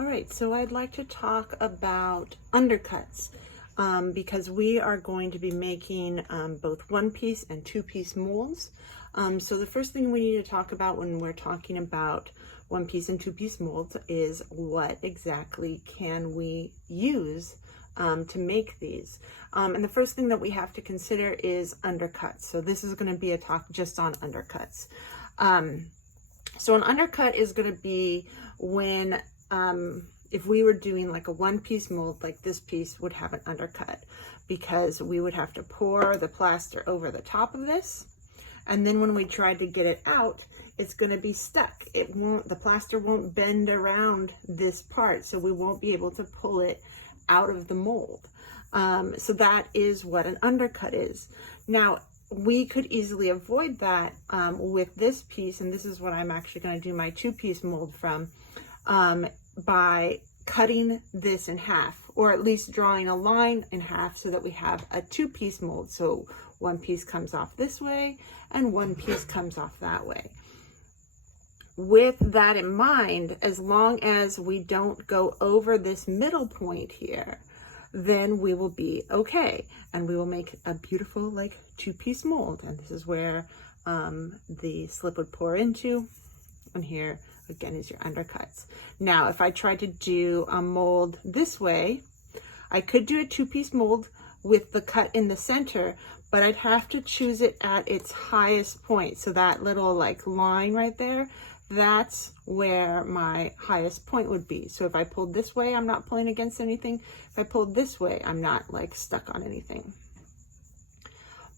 All right, so I'd like to talk about undercuts because we are going to be making both one-piece and two-piece molds. So the first thing we need to talk about when we're talking about one-piece and two-piece molds is what exactly can we use to make these. And the first thing that we have to consider is undercuts. So this is going to be a talk just on undercuts. So an undercut is going to be when if we were doing like a one-piece mold, like this piece would have an undercut because we would have to pour the plaster over the top of this. And then when we tried to get it out, it's going to be stuck. The plaster won't bend around this part, so we won't be able to pull it out of the mold. So that is what an undercut is. Now, we could easily avoid that with this piece, and this is what I'm actually going to do my two-piece mold from, by cutting this in half, or at least drawing a line in half so that we have a two-piece mold. So one piece comes off this way and one piece comes off that way. With that in mind, as long as we don't go over this middle point here, then we will be okay, and we will make a beautiful like two-piece mold. And this is where the slip would pour into, and here again is your undercuts. Now if I tried to do a mold this way, I could do a two-piece mold with the cut in the center, but I'd have to choose it at its highest point. So that little like line right there, that's where my highest point would be. So if I pulled this way, I'm not pulling against anything. If I pulled this way, I'm not like stuck on anything.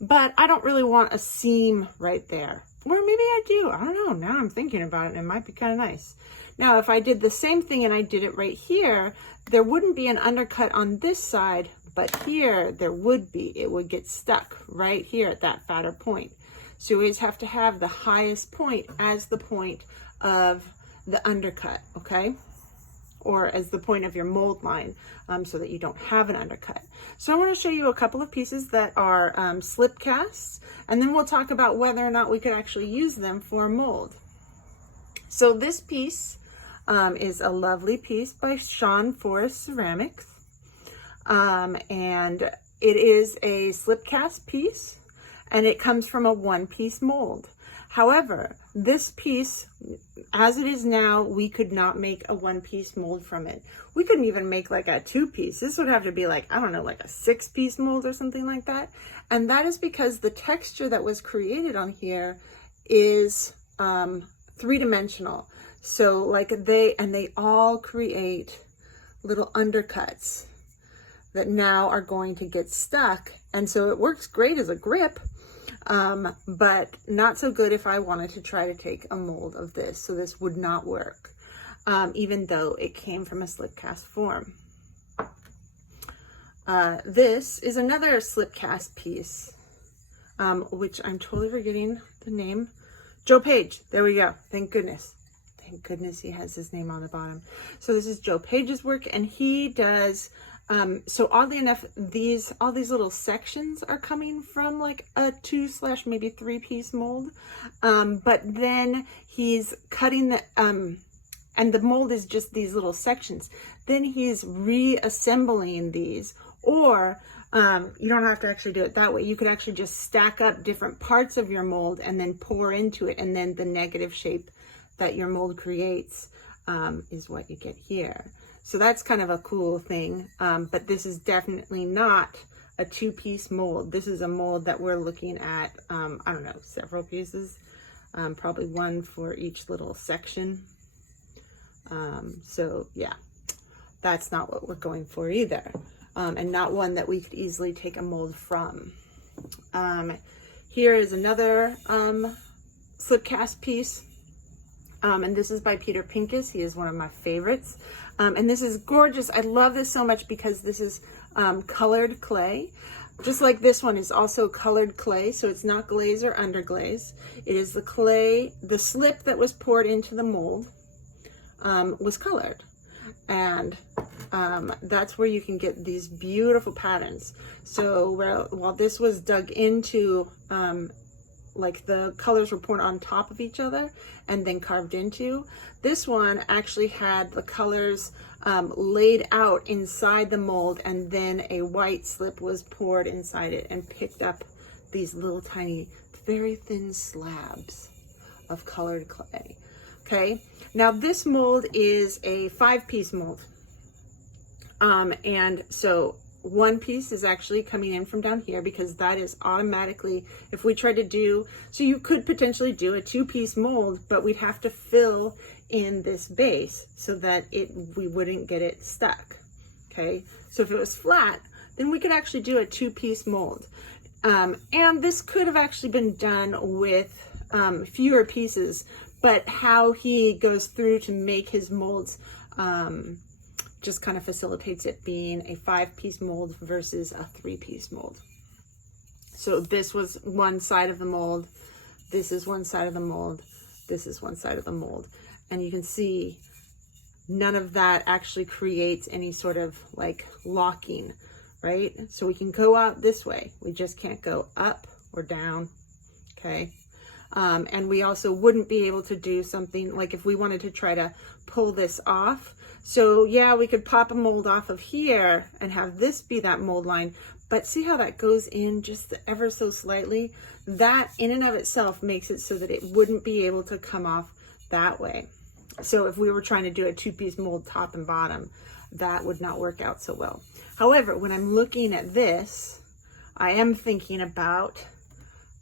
But I don't really want a seam right there. Or maybe I do, I don't know. Now I'm thinking about it and it might be kind of nice. Now, if I did the same thing and I did it right here, there wouldn't be an undercut on this side, but here there would be. It would get stuck right here at that fatter point. So you always have to have the highest point as the point of the undercut, okay? Or as the point of your mold line, so that you don't have an undercut. So I want to show you a couple of pieces that are slip casts, and then we'll talk about whether or not we could actually use them for a mold. So this piece is a lovely piece by Sean Forest Ceramics, and it is a slip cast piece, and it comes from a one-piece mold. However, this piece, as it is now, we could not make a one-piece mold from it. We couldn't even make like a two-piece. This would have to be like, I don't know, like a six-piece mold or something like that. And that is because the texture that was created on here is three-dimensional. So like they all create little undercuts that now are going to get stuck. And so it works great as a grip, but not so good if I wanted to try to take a mold of this. So this would not work, even though it came from a slip cast form. This is another slip cast piece, which I'm totally forgetting the name. Joe Page, there we go. Thank goodness. Thank goodness he has his name on the bottom. So this is Joe Page's work, and he does, so oddly enough, all these little sections are coming from like a 2/ maybe 3-piece mold. But then he's cutting the, and the mold is just these little sections. Then he's reassembling these, or you don't have to actually do it that way. You could actually just stack up different parts of your mold and then pour into it, and then the negative shape that your mold creates is what you get here. So that's kind of a cool thing, but this is definitely not a two-piece mold. This is a mold that we're looking at, I don't know, several pieces, probably one for each little section. So yeah, that's not what we're going for either, and not one that we could easily take a mold from. Here is another slip cast piece. And this is by Peter Pincus. He is one of my favorites. And this is gorgeous. I love this so much because this is colored clay. Just like this one is also colored clay. So it's not glaze or underglaze. It is the clay, the slip that was poured into the mold was colored. And that's where you can get these beautiful patterns. So while this was dug into like the colors were poured on top of each other and then carved into. This one actually had the colors laid out inside the mold, and then a white slip was poured inside it and picked up these little tiny, very thin slabs of colored clay. Okay, now this mold is a 5-piece mold. And so one piece is actually coming in from down here, because that is automatically, if we try to do, so you could potentially do a 2-piece mold, but we'd have to fill in this base so that we wouldn't get it stuck. Okay, so if it was flat, then we could actually do a 2-piece mold. And this could have actually been done with fewer pieces, but how he goes through to make his molds just kind of facilitates it being a 5-piece mold versus a 3-piece mold. So this was one side of the mold, this is one side of the mold, this is one side of the mold. And you can see none of that actually creates any sort of like locking, right? So we can go out this way, we just can't go up or down, okay? And we also wouldn't be able to do something like if we wanted to try to pull this off. So yeah, we could pop a mold off of here and have this be that mold line, but see how that goes in just ever so slightly? That in and of itself makes it so that it wouldn't be able to come off that way. So if we were trying to do a 2-piece mold top and bottom, that would not work out so well. However, when I'm looking at this, I am thinking about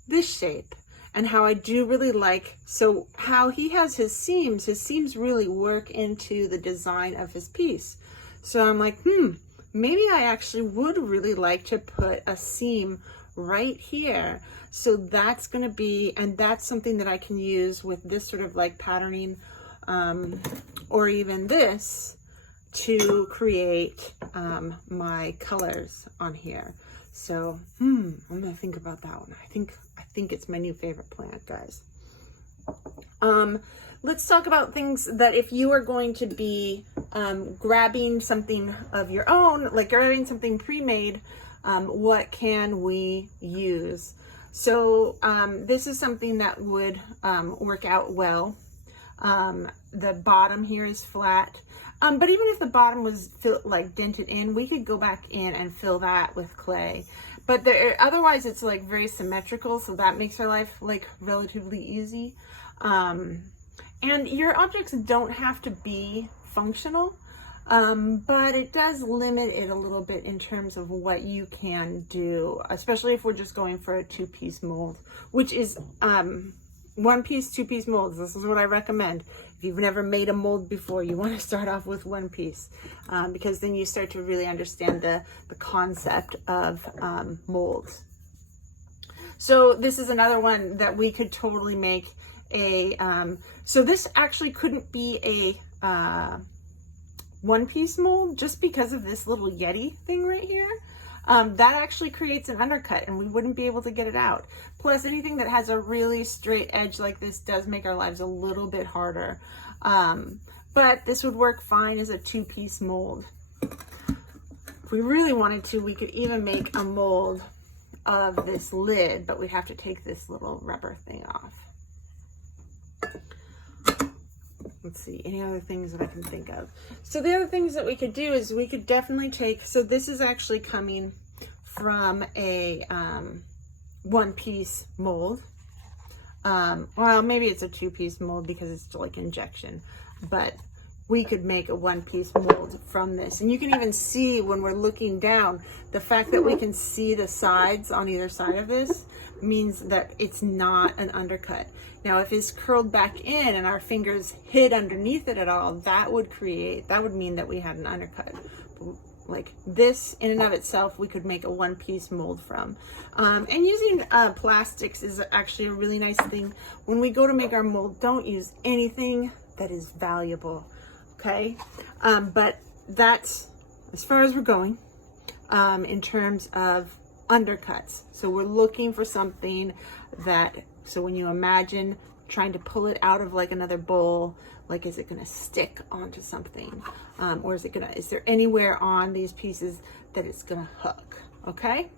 this shape and how I do really like, so how he has his seams really work into the design of his piece. So I'm like, maybe I actually would really like to put a seam right here. So that's gonna be, and that's something that I can use with this sort of like patterning, or even this, to create my colors on here. So I'm gonna think about that one. I think it's my new favorite plant, guys. Let's talk about things that if you are going to be grabbing something of your own, like grabbing something pre-made, what can we use? So this is something that would work out well. The bottom here is flat, but even if the bottom was like dented in, we could go back in and fill that with clay. But otherwise it's like very symmetrical, so that makes our life like relatively easy. And your objects don't have to be functional, but it does limit it a little bit in terms of what you can do, especially if we're just going for a 2-piece mold, which is 1-piece, 2-piece molds. This is what I recommend. If you've never made a mold before, you want to start off with 1 piece, because then you start to really understand the concept of molds. So this is another one that we could totally make a, so this actually couldn't be a 1-piece mold just because of this little Yeti thing right here. That actually creates an undercut and we wouldn't be able to get it out. Plus anything that has a really straight edge like this does make our lives a little bit harder. But this would work fine as a 2-piece mold. If we really wanted to, we could even make a mold of this lid, but we'd have to take this little rubber thing off. Let's see, any other things that I can think of? So the other things that we could do is we could definitely take, so this is actually coming from a 1-piece mold. Well, maybe it's a 2-piece mold because it's like injection, but we could make a 1-piece mold from this. And you can even see when we're looking down, the fact that we can see the sides on either side of this means that it's not an undercut. Now, if it's curled back in and our fingers hid underneath it at all, that would mean that we had an undercut. Like this in and of itself, we could make a 1-piece mold from. And using plastics is actually a really nice thing. When we go to make our mold, don't use anything that is valuable, okay? But that's as far as we're going in terms of undercuts. So we're looking for something that, so when you imagine trying to pull it out of like another bowl, like is it gonna stick onto something? Or is there anywhere on these pieces that it's gonna hook, okay?